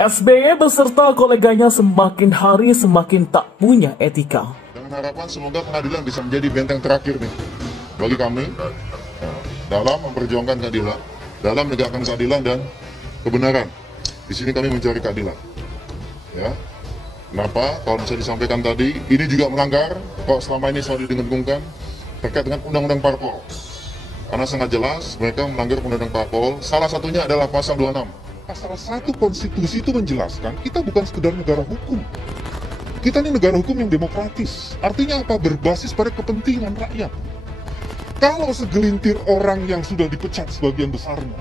SBY beserta koleganya semakin hari semakin tak punya etika. Dengan harapan semoga pengadilan bisa menjadi benteng terakhir nih bagi kami dalam memperjuangkan keadilan, dalam menegakkan keadilan dan kebenaran. Di sini kami mencari keadilan. Ya, kenapa? Kalau bisa disampaikan tadi, ini juga melanggar. Kalau selama ini selalu didengung-dengungkan terkait dengan undang-undang parpol. Karena sangat jelas mereka melanggar undang-undang parpol. Salah satunya adalah pasal 26. Pasal 1 konstitusi itu menjelaskan kita bukan sekedar negara hukum. Kita ini negara hukum yang demokratis. Artinya apa? Berbasis pada kepentingan rakyat. Kalau segelintir orang yang sudah dipecat sebagian besarnya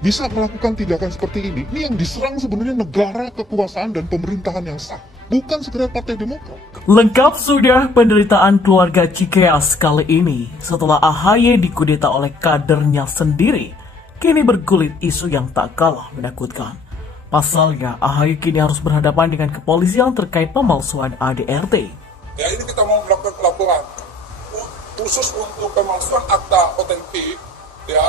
bisa melakukan tindakan seperti ini yang diserang sebenarnya negara, kekuasaan, dan pemerintahan yang sah. Bukan sekedar Partai Demokrat. Lengkap sudah penderitaan keluarga Cikeas kali ini setelah AHY dikudeta oleh kadernya sendiri. Kini bergulit isu yang tak kalah menakutkan. Pasalnya, AHY kini harus berhadapan dengan kepolisian terkait pemalsuan ADRT. Ya, ini kita mau melakukan pelaporan khusus untuk pemalsuan akta otentik, ya,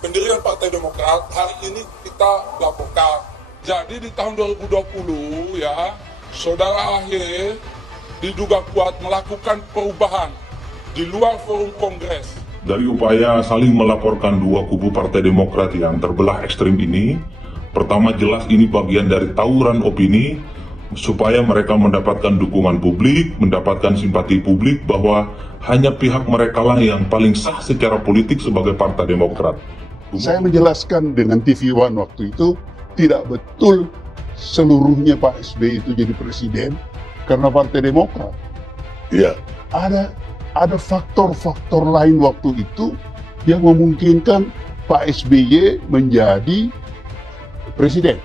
pendirian Partai Demokrat. Hari ini kita laporkan. Jadi di tahun 2020, ya, Saudara AHY diduga kuat melakukan perubahan di luar forum Kongres. Dari upaya saling melaporkan dua kubu Partai Demokrat yang terbelah ekstrim ini, pertama jelas ini bagian dari tawuran opini supaya mereka mendapatkan dukungan publik, mendapatkan simpati publik bahwa hanya pihak mereka lah yang paling sah secara politik sebagai Partai Demokrat. Saya menjelaskan dengan TV One waktu itu, tidak betul seluruhnya Pak SBY itu jadi presiden karena Partai Demokrat. Iya. Ada faktor-faktor lain waktu itu yang memungkinkan Pak SBY menjadi presiden.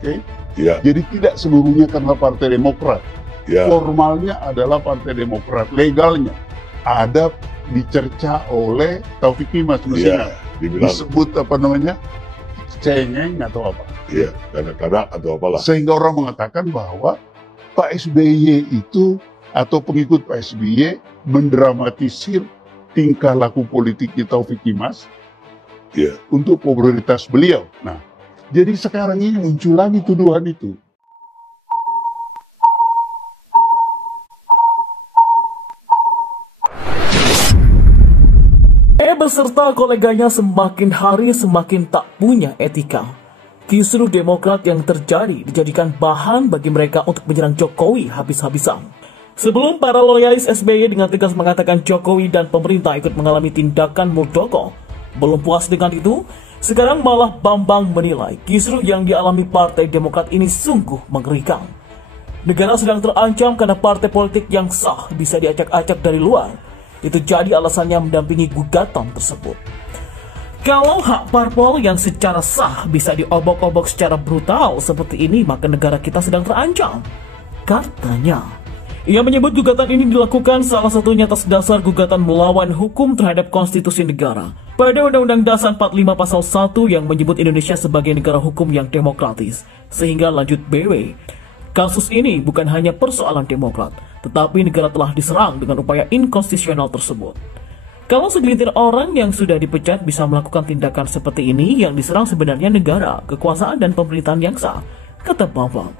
Okay? Iya. Jadi tidak seluruhnya karena Partai Demokrat. Iya. Formalnya adalah Partai Demokrat, legalnya ada dicerca oleh Taufik Kimas Iya. Dibilang. Disebut apa namanya? Cengeng atau apa? Iya. Kadang-kadang atau apalah. Sehingga orang mengatakan bahwa Pak SBY itu atau pengikut Pak SBY mendramatisir tingkah laku politiknya Taufik Kimas untuk popularitas beliau. Nah, jadi sekarang ini muncul lagi tuduhan itu. Beserta koleganya semakin hari semakin tak punya etika. Kisruh Demokrat yang terjadi dijadikan bahan bagi mereka untuk menyerang Jokowi habis-habisan. Sebelum para loyalis SBY dengan tegas mengatakan Jokowi dan pemerintah ikut mengalami tindakan Muldoko, belum puas dengan itu, sekarang malah Bambang menilai kisruh yang dialami Partai Demokrat ini sungguh mengerikan. Negara sedang terancam karena partai politik yang sah bisa diacak-acak dari luar. Itu jadi alasannya mendampingi gugatan tersebut. Kalau hak parpol yang secara sah bisa diobok-obok secara brutal seperti ini, maka negara kita sedang terancam, katanya. Ia menyebut gugatan ini dilakukan salah satunya atas dasar gugatan melawan hukum terhadap konstitusi negara pada Undang-Undang Dasar 45 Pasal 1 yang menyebut Indonesia sebagai negara hukum yang demokratis. Sehingga lanjut BW, kasus ini bukan hanya persoalan Demokrat, tetapi negara telah diserang dengan upaya inkonstitusional tersebut. Kalau segelintir orang yang sudah dipecat bisa melakukan tindakan seperti ini, yang diserang sebenarnya negara, kekuasaan, dan pemerintahan yang sah, kata Bambang.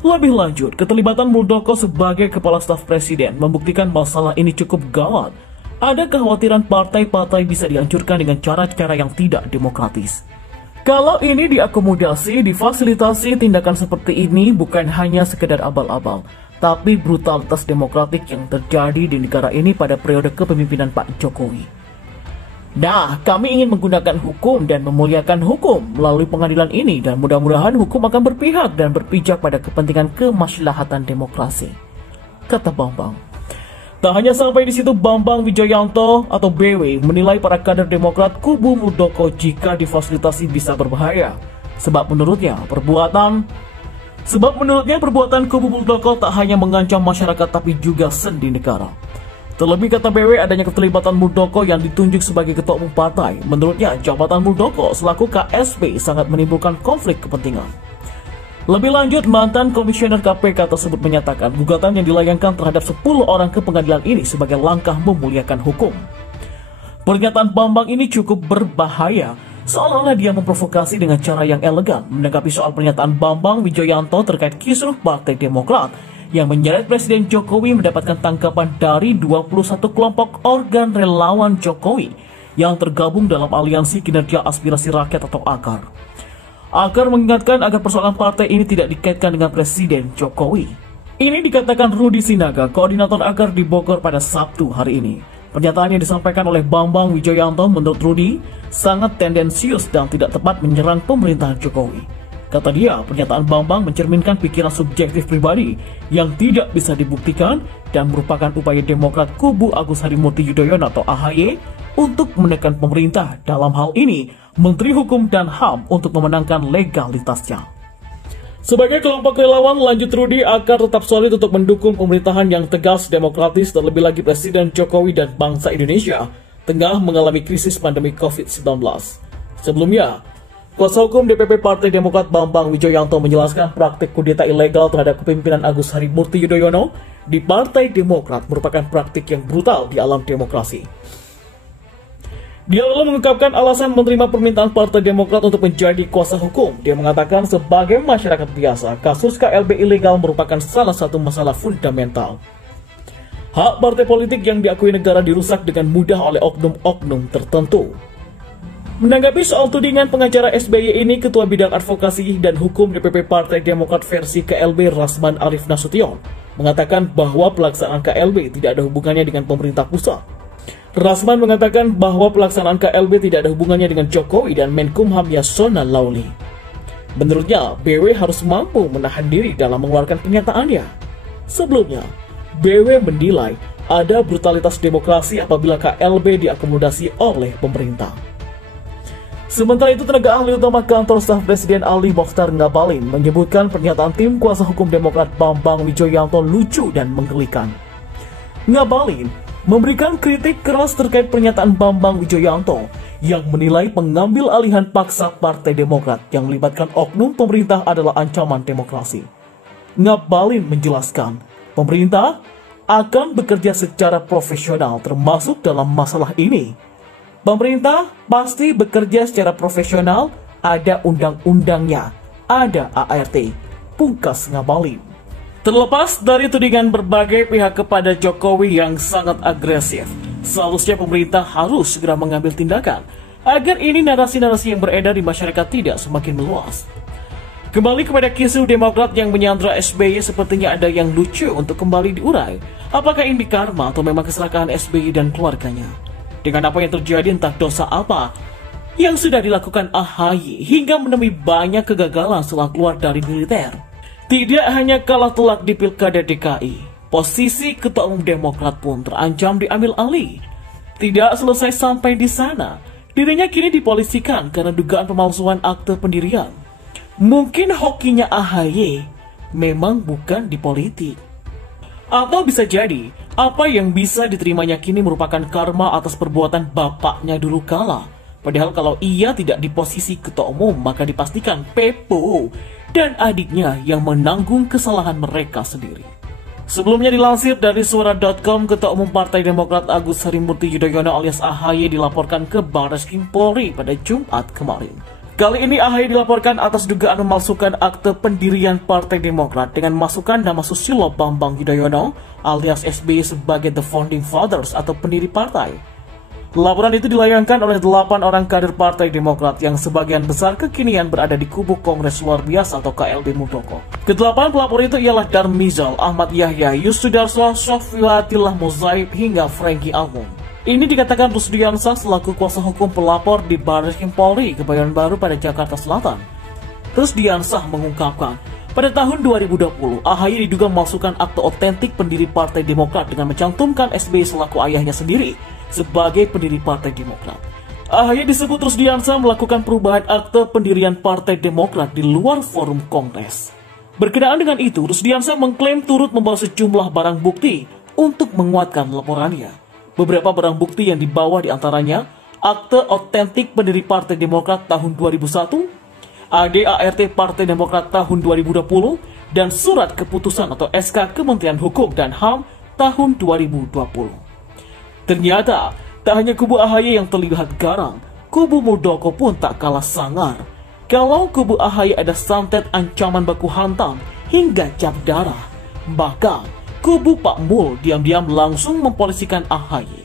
Lebih lanjut, keterlibatan Muldoko sebagai kepala staf presiden membuktikan masalah ini cukup gawat. Ada kekhawatiran partai-partai bisa dihancurkan dengan cara-cara yang tidak demokratis. Kalau ini diakomodasi, difasilitasi, tindakan seperti ini bukan hanya sekedar abal-abal, tapi brutalitas demokratik yang terjadi di negara ini pada periode kepemimpinan Pak Jokowi. Nah, kami ingin menggunakan hukum dan memuliakan hukum melalui pengadilan ini, dan mudah-mudahan hukum akan berpihak dan berpijak pada kepentingan kemaslahatan demokrasi, kata Bambang. Tak hanya sampai di situ, Bambang Wijoyanto atau BW menilai para kader Demokrat kubu Muldoko jika difasilitasi bisa berbahaya. Sebab menurutnya perbuatan kubu Muldoko tak hanya mengancam masyarakat tapi juga sendi negara. Terlebih, kata BW, adanya keterlibatan Muldoko yang ditunjuk sebagai ketua umum partai. Menurutnya, jabatan Muldoko selaku KSP sangat menimbulkan konflik kepentingan. Lebih lanjut, mantan komisioner KPK tersebut menyatakan gugatan yang dilayangkan terhadap 10 orang ke pengadilan ini sebagai langkah memuliakan hukum. Pernyataan Bambang ini cukup berbahaya seolah-olah dia memprovokasi dengan cara yang elegan menanggapi soal pernyataan Bambang Wijoyanto terkait kisruh Partai Demokrat yang menyeret Presiden Jokowi mendapatkan tangkapan dari 21 kelompok organ relawan Jokowi yang tergabung dalam Aliansi Kinerja Aspirasi Rakyat atau AKAR. AKAR mengingatkan agar persoalan partai ini tidak dikaitkan dengan Presiden Jokowi. Ini dikatakan Rudi Sinaga, koordinator AKAR di Bogor pada Sabtu hari ini. Pernyataan yang disampaikan oleh Bambang Wijoyanto menurut Rudi sangat tendensius dan tidak tepat menyerang pemerintahan Jokowi. Kata dia, pernyataan Bambang mencerminkan pikiran subjektif pribadi yang tidak bisa dibuktikan dan merupakan upaya Demokrat kubu Agus Harimurti Yudhoyono atau AHY untuk menekan pemerintah, dalam hal ini Menteri Hukum dan HAM, untuk memenangkan legalitasnya. Sebagai kelompok relawan, lanjut Rudi, AKAR tetap solid untuk mendukung pemerintahan yang tegas, demokratis, terlebih lagi Presiden Jokowi dan bangsa Indonesia tengah mengalami krisis pandemi COVID-19. Sebelumnya, kuasa hukum DPP Partai Demokrat Bambang Wijoyanto menjelaskan praktik kudeta ilegal terhadap kepemimpinan Agus Harimurti Yudhoyono di Partai Demokrat merupakan praktik yang brutal di alam demokrasi. Dia lalu mengungkapkan alasan menerima permintaan Partai Demokrat untuk menjadi kuasa hukum. Dia mengatakan sebagai masyarakat biasa, kasus KLB ilegal merupakan salah satu masalah fundamental. Hak partai politik yang diakui negara dirusak dengan mudah oleh oknum-oknum tertentu. Menanggapi soal tudingan pengacara SBY ini, Ketua Bidang Advokasi dan Hukum DPP Partai Demokrat versi KLB Rasman Arif Nasution mengatakan bahwa pelaksanaan KLB tidak ada hubungannya dengan pemerintah pusat. Rasman mengatakan bahwa pelaksanaan KLB tidak ada hubungannya dengan Jokowi dan Menkumham Yasona Lauli. Menurutnya, BW harus mampu menahan diri dalam mengeluarkan pernyataannya. Sebelumnya, BW menilai ada brutalitas demokrasi apabila KLB diakomodasi oleh pemerintah. Sementara itu, tenaga ahli utama kantor staf Presiden Ali Mokhtar Ngabalin menyebutkan pernyataan tim kuasa hukum Demokrat Bambang Wijoyanto lucu dan menggelikan. Ngabalin memberikan kritik keras terkait pernyataan Bambang Wijoyanto yang menilai pengambil alihan paksa Partai Demokrat yang melibatkan oknum pemerintah adalah ancaman demokrasi. Ngabalin menjelaskan, pemerintah akan bekerja secara profesional termasuk dalam masalah ini. Pemerintah pasti bekerja secara profesional, ada undang-undangnya, ada ART, pungkas Ngabalin. Terlepas dari tudingan berbagai pihak kepada Jokowi yang sangat agresif, seharusnya pemerintah harus segera mengambil tindakan agar ini narasi-narasi yang beredar di masyarakat tidak semakin meluas. Kembali kepada kisru Demokrat yang menyandra SBY, sepertinya ada yang lucu untuk kembali diurai. Apakah ini karma atau memang kesalahan SBY dan keluarganya? Dengan apa yang terjadi, entah dosa apa yang sudah dilakukan AHY hingga menemui banyak kegagalan setelah keluar dari militer. Tidak hanya kalah telak di Pilkada DKI, posisi Ketua Umum Demokrat pun terancam diambil alih. Tidak selesai sampai di sana, dirinya kini dipolisikan karena dugaan pemalsuan akte pendirian. Mungkin hokinya AHY memang bukan di politik. Atau bisa jadi, apa yang bisa diterimanya kini merupakan karma atas perbuatan bapaknya dulu kala. Padahal kalau ia tidak di posisi Ketua Umum, maka dipastikan Pepo dan adiknya yang menanggung kesalahan mereka sendiri. Sebelumnya dilansir dari suara.com, Ketua Umum Partai Demokrat Agus Harimurti Yudhoyono alias AHY dilaporkan ke Barreskrim Polri pada Jumat kemarin. Kali ini AHY dilaporkan atas dugaan memalsukan akte pendirian Partai Demokrat dengan masukkan nama Susilo Bambang Yudhoyono alias SBY sebagai The Founding Fathers atau pendiri partai. Laporan itu dilayangkan oleh 8 orang kader Partai Demokrat yang sebagian besar kekinian berada di kubu Kongres Luar Biasa atau KLB Muldoko. Ke-8 pelapor itu ialah Darmizal, Ahmad Yahya, Yussudarso, Sofiatillah Mozaib hingga Franky Almond. Ini dikatakan Rusdiansah selaku kuasa hukum pelapor di Barreskrim Polri Kebayoran Baru pada Jakarta Selatan. Rusdiansah mengungkapkan, pada tahun 2020, AHY diduga memasukkan akte otentik pendiri Partai Demokrat dengan mencantumkan SBY selaku ayahnya sendiri sebagai pendiri Partai Demokrat. AHY disebut Rusdiansah melakukan perubahan akte pendirian Partai Demokrat di luar forum Kongres. Berkenaan dengan itu, Rusdiansah mengklaim turut membawa sejumlah barang bukti untuk menguatkan laporannya. Beberapa barang bukti yang dibawa diantaranya akte otentik pendiri Partai Demokrat tahun 2001, ADART Partai Demokrat tahun 2020, dan surat keputusan atau SK Kementerian Hukum dan HAM tahun 2020. Ternyata, tak hanya kubu AHY yang terlihat garang, kubu Muldoko pun tak kalah sangar. Kalau kubu AHY ada santet ancaman baku hantam hingga cap darah, maka kubu Pak Mul diam-diam langsung mempolisikan AHY.